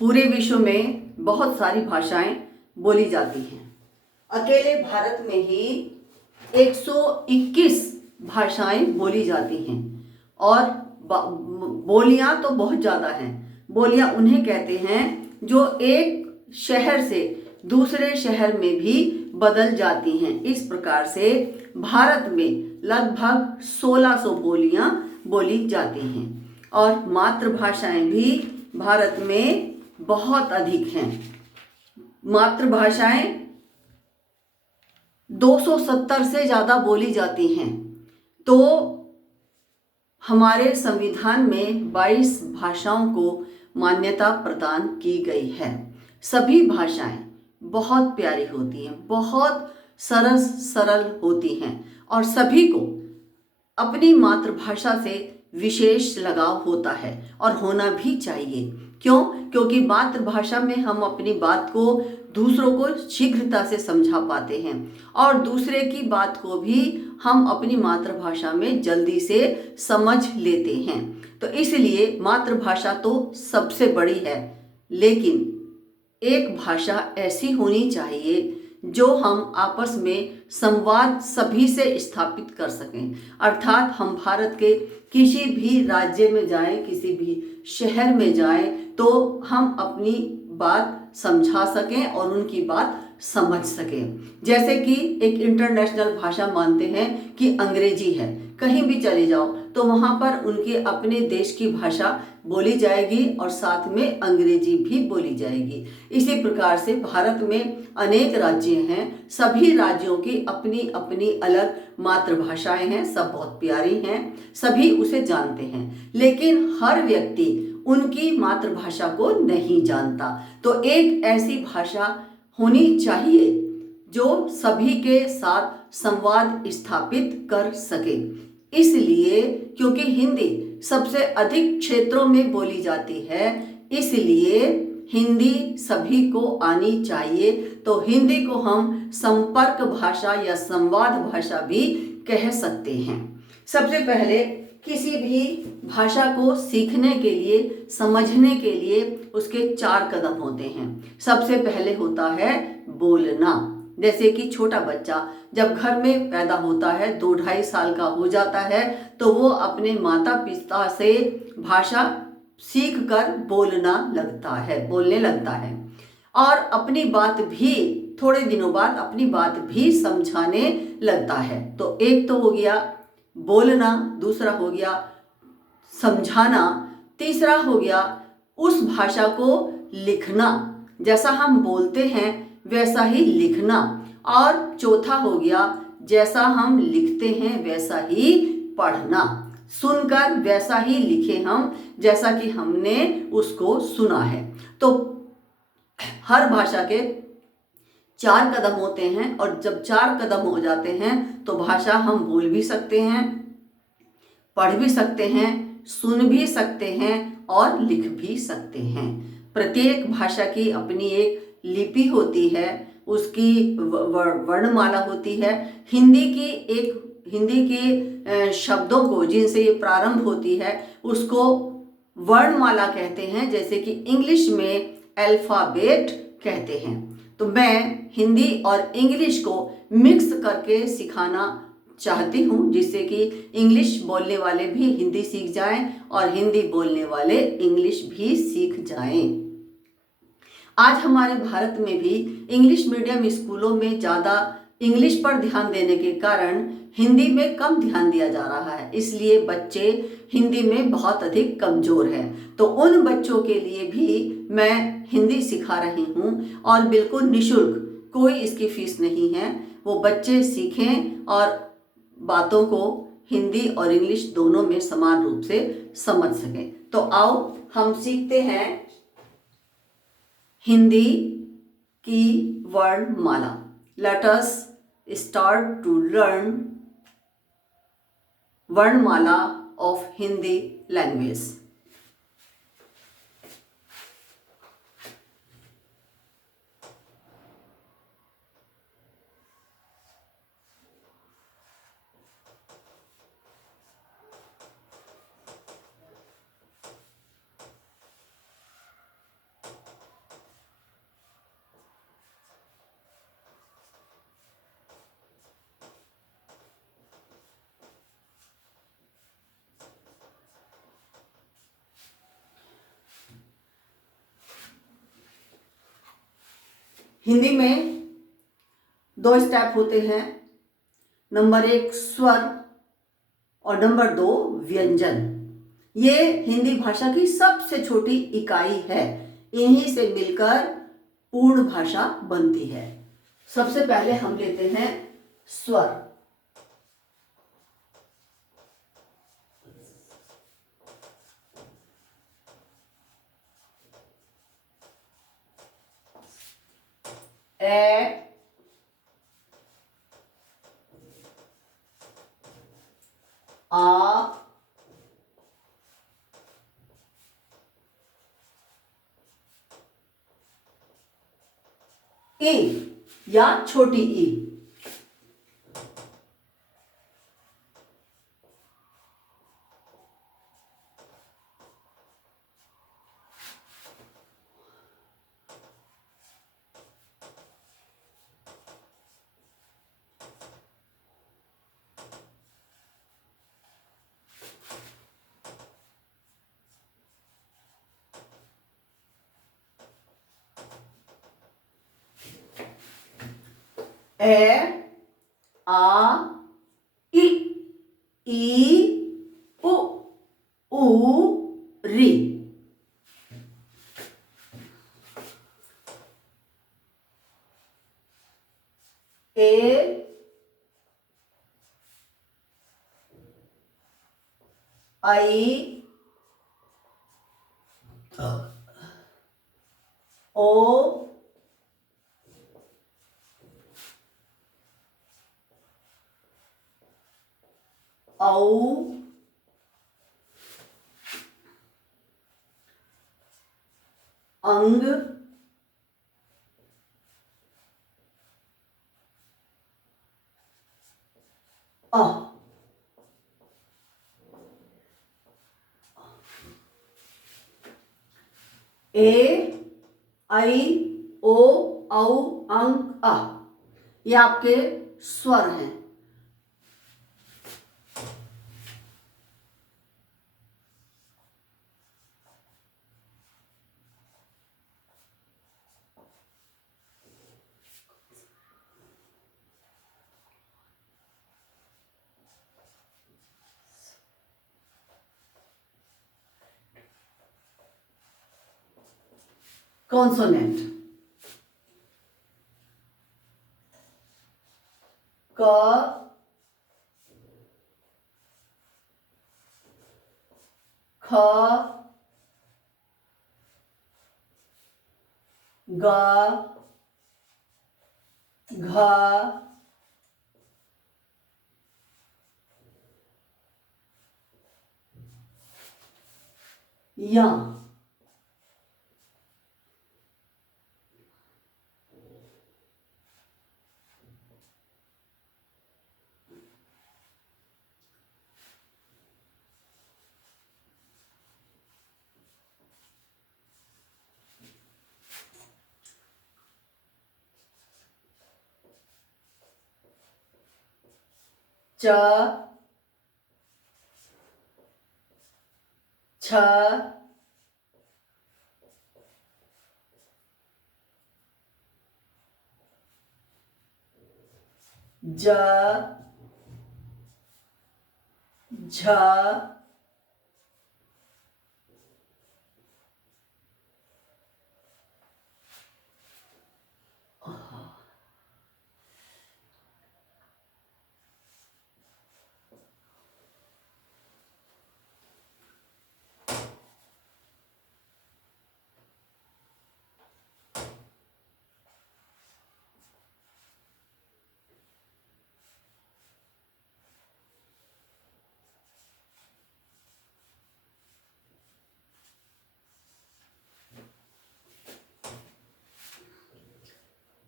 पूरे विश्व में बहुत सारी भाषाएं बोली जाती हैं। अकेले भारत में ही 121 भाषाएं बोली जाती हैं और बोलियां तो बहुत ज़्यादा हैं। बोलियां उन्हें कहते हैं जो एक शहर से दूसरे शहर में भी बदल जाती हैं। इस प्रकार से भारत में लगभग 1600 बोलियां बोली जाती हैं और मातृभाषाएं भी भारत में बहुत अधिक हैं। मातृभाषाएं 270 से ज़्यादा बोली जाती हैं। तो हमारे संविधान में 22 भाषाओं को मान्यता प्रदान की गई है। सभी भाषाएं बहुत प्यारी होती हैं, बहुत सरल होती हैं और सभी को अपनी मातृभाषा से विशेष लगाव होता है और होना भी चाहिए। क्यों? क्योंकि मातृभाषा में हम अपनी बात को दूसरों को शीघ्रता से समझा पाते हैं और दूसरे की बात को भी हम अपनी मातृभाषा में जल्दी से समझ लेते हैं। तो इसलिए मातृभाषा तो सबसे बड़ी है, लेकिन एक भाषा ऐसी होनी चाहिए जो हम आपस में संवाद सभी से स्थापित कर सकें। अर्थात हम भारत के किसी भी राज्य में जाएं, किसी भी शहर में जाएं, तो हम अपनी बात समझा सकें और उनकी बात समझ सकें। जैसे कि एक इंटरनेशनल भाषा मानते हैं कि अंग्रेजी है, कहीं भी चले जाओ तो वहाँ पर उनके अपने देश की भाषा बोली जाएगी और साथ में अंग्रेजी भी बोली जाएगी। इसी प्रकार से भारत में अनेक राज्य हैं, सभी राज्यों की अपनी अपनी अलग मातृभाषाएं हैं, सब बहुत प्यारी हैं, सभी उसे जानते हैं, लेकिन हर व्यक्ति उनकी मातृभाषा को नहीं जानता। तो एक ऐसी भाषा होनी चाहिए जो सभी के साथ संवाद स्थापित कर सके। इसलिए क्योंकि हिंदी सबसे अधिक क्षेत्रों में बोली जाती है, इसलिए हिंदी सभी को आनी चाहिए। तो हिंदी को हम संपर्क भाषा या संवाद भाषा भी कह सकते हैं। सबसे पहले किसी भी भाषा को सीखने के लिए, समझने के लिए उसके 4 कदम होते हैं। सबसे पहले होता है बोलना। जैसे कि छोटा बच्चा जब घर में पैदा होता है, 2-2.5 साल का हो जाता है, तो वो अपने माता पिता से भाषा सीख कर बोलने लगता है और अपनी बात भी थोड़े दिनों बाद अपनी बात भी समझाने लगता है। तो एक तो हो गया बोलना, दूसरा हो गया समझाना, तीसरा हो गया उस भाषा को लिखना, जैसा हम बोलते हैं वैसा ही लिखना, और चौथा हो गया जैसा हम लिखते हैं वैसा ही पढ़ना, सुनकर वैसा ही लिखे हम जैसा कि हमने उसको सुना है। तो हर भाषा के 4 कदम होते हैं और जब 4 कदम हो जाते हैं तो भाषा हम बोल भी सकते हैं, पढ़ भी सकते हैं, सुन भी सकते हैं और लिख भी सकते हैं। प्रत्येक भाषा की अपनी एक लिपि होती है, उसकी वर्णमाला होती है। हिंदी के शब्दों को जिनसे ये प्रारंभ होती है उसको वर्णमाला कहते हैं, जैसे कि इंग्लिश में अल्फाबेट कहते हैं। तो मैं हिंदी और इंग्लिश को मिक्स करके सिखाना चाहती हूँ, जिससे कि इंग्लिश बोलने वाले भी हिंदी सीख जाएं और हिंदी बोलने वाले इंग्लिश भी सीख जाएं। आज हमारे भारत में भी इंग्लिश मीडियम स्कूलों में ज़्यादा इंग्लिश पर ध्यान देने के कारण हिंदी में कम ध्यान दिया जा रहा है, इसलिए बच्चे हिंदी में बहुत अधिक कमज़ोर हैं। तो उन बच्चों के लिए भी मैं हिंदी सिखा रही हूँ और बिल्कुल निःशुल्क, कोई इसकी फीस नहीं है। वो बच्चे सीखें और बातों को हिंदी और इंग्लिश दोनों में समान रूप से समझ सकें। तो आओ हम सीखते हैं हिंदी की वर्णमाला। Let us start to learn varnamala of Hindi language. Hindi में दो स्टेप होते हैं। नंबर 1 स्वर और नंबर 2 व्यंजन। ये हिंदी भाषा की सबसे छोटी इकाई है। इन्हीं से मिलकर पूर्ण भाषा बनती है। सबसे पहले हम लेते हैं स्वर। ए, आ, ई या छोटी ई। ए, आ, ई, उ, री। ए, आई, ओ, औ, अंग, अ। ए, आई, ओ, औ, अंग, अ। ये आपके स्वर हैं। कॉन्सोनेंट। क, ख, ग, घ, य। च, छ, ज, झ,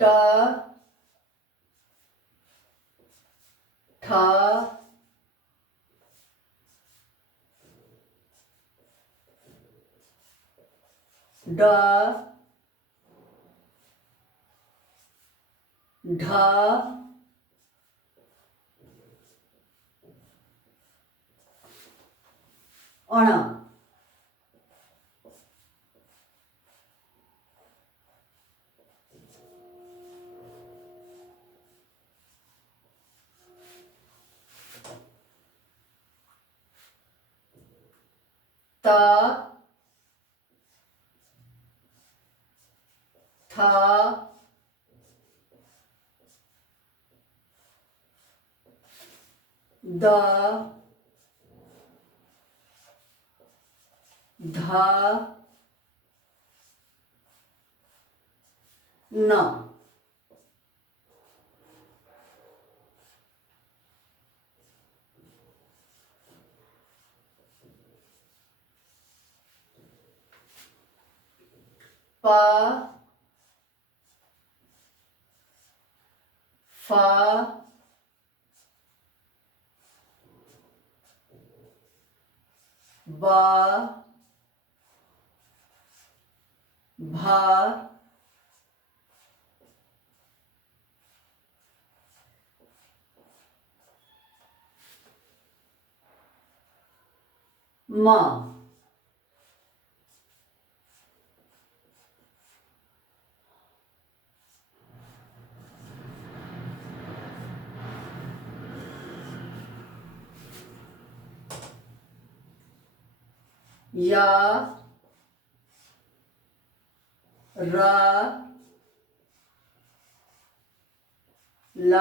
ट, ठ, ड, ढ, अण। त, थ, द, ध, न। प, फ, ब, भ, म। य, र, ल,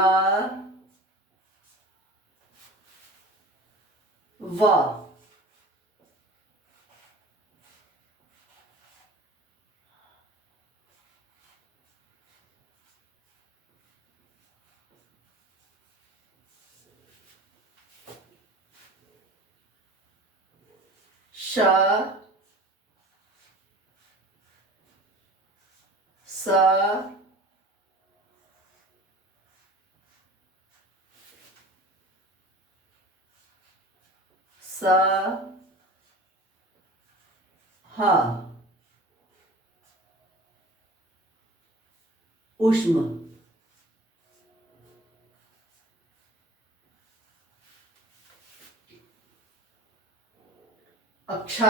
व। श, स, स, ह। ऊष्म। अक्ष,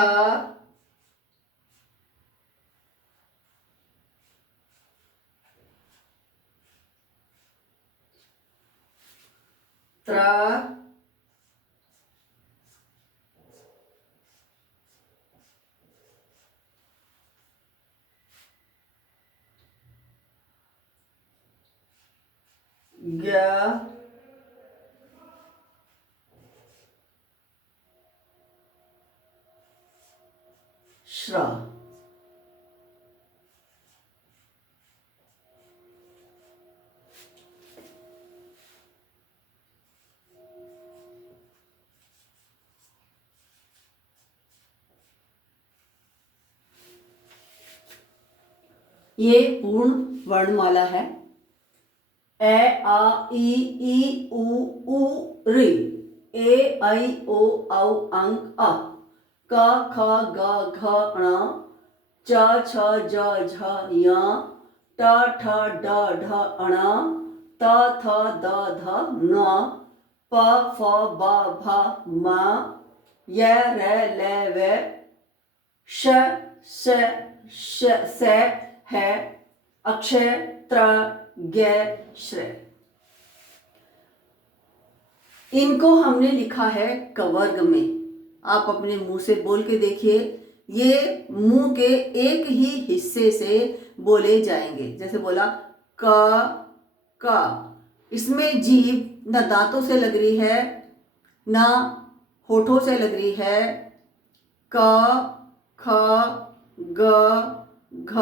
त्र, ज्ञ, श्र। ये पूर्ण वर्णमाला है। ए, आ, ई, उ, ऋ। ए, ऐ, ओ, औ, अं, अ। क, ख, ग, घ, ङ। च, छ, ज, झ, ञ। ट, ठ, ड, ढ, ण। त, थ, द, ध, न। प, फ, ब, भ, म। य, र, ल, व। श, से, है। अक्षय, त्र, ज्ञ, श्र। इनको हमने लिखा है कवर्ग में। आप अपने मुंह से बोल के देखिए। ये मुंह के एक ही हिस्से से बोले जाएंगे। जैसे बोला क। इसमें जीभ न दांतों से लग रही है, न होठों से लग रही है। क, ख, ग, घ,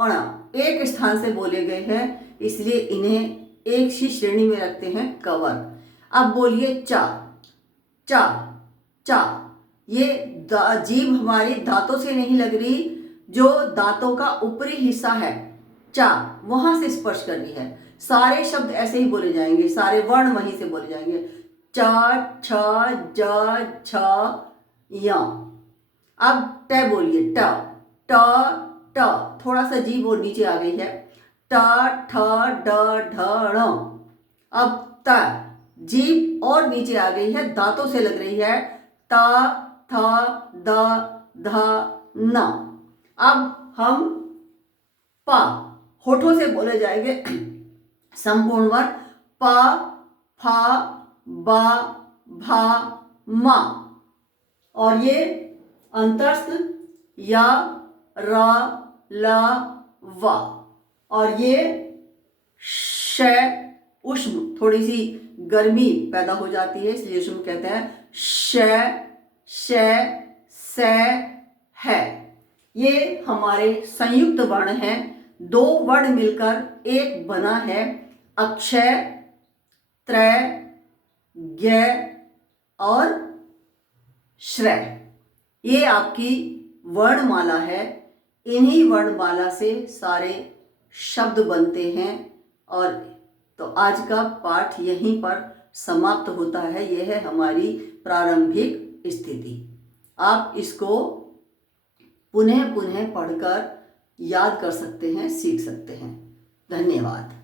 ण एक स्थान से बोले गए हैं, इसलिए इन्हें एक ही श्रेणी में रखते हैं, कवर्ग। अब बोलिए चा। चा, चा। ये जीभ हमारी दांतों से नहीं लग रही, जो दांतों का ऊपरी हिस्सा है, चा, वहां से स्पर्श कर रही है। सारे शब्द ऐसे ही बोले जाएंगे, सारे वर्ण वहीं से बोले जाएंगे। च, छ, ज, छ, य। अब ट बोलिए। ट, ट, ट। थोड़ा सा जीभ और नीचे आ गई है। ट, ठ, ड, ढ, ण। अब त, जीभ और नीचे आ गई है, दांतों से लग रही है। त, थ, द, ध, न। अब हम प, होठों से बोले जाएंगे संपूर्ण वर्ण। प, फ, ब, भ, म। और ये अंतस्थ, या, रा, ला, वा। और ये श उष्म, थोड़ी सी गर्मी पैदा हो जाती है, इसलिए उष्म कहते हैं। श, श, स, है। ये हमारे संयुक्त वर्ण हैं। दो वर्ण मिलकर एक बना है अक्षय, त्रय, ज्ञ और श्रय। ये आपकी वर्णमाला है। इन्हीं वर्णमाला से सारे शब्द बनते हैं। और तो आज का पाठ यहीं पर समाप्त होता है। यह है हमारी प्रारंभिक स्थिति। आप इसको पुनः पुनः पढ़कर याद कर सकते हैं, सीख सकते हैं। धन्यवाद।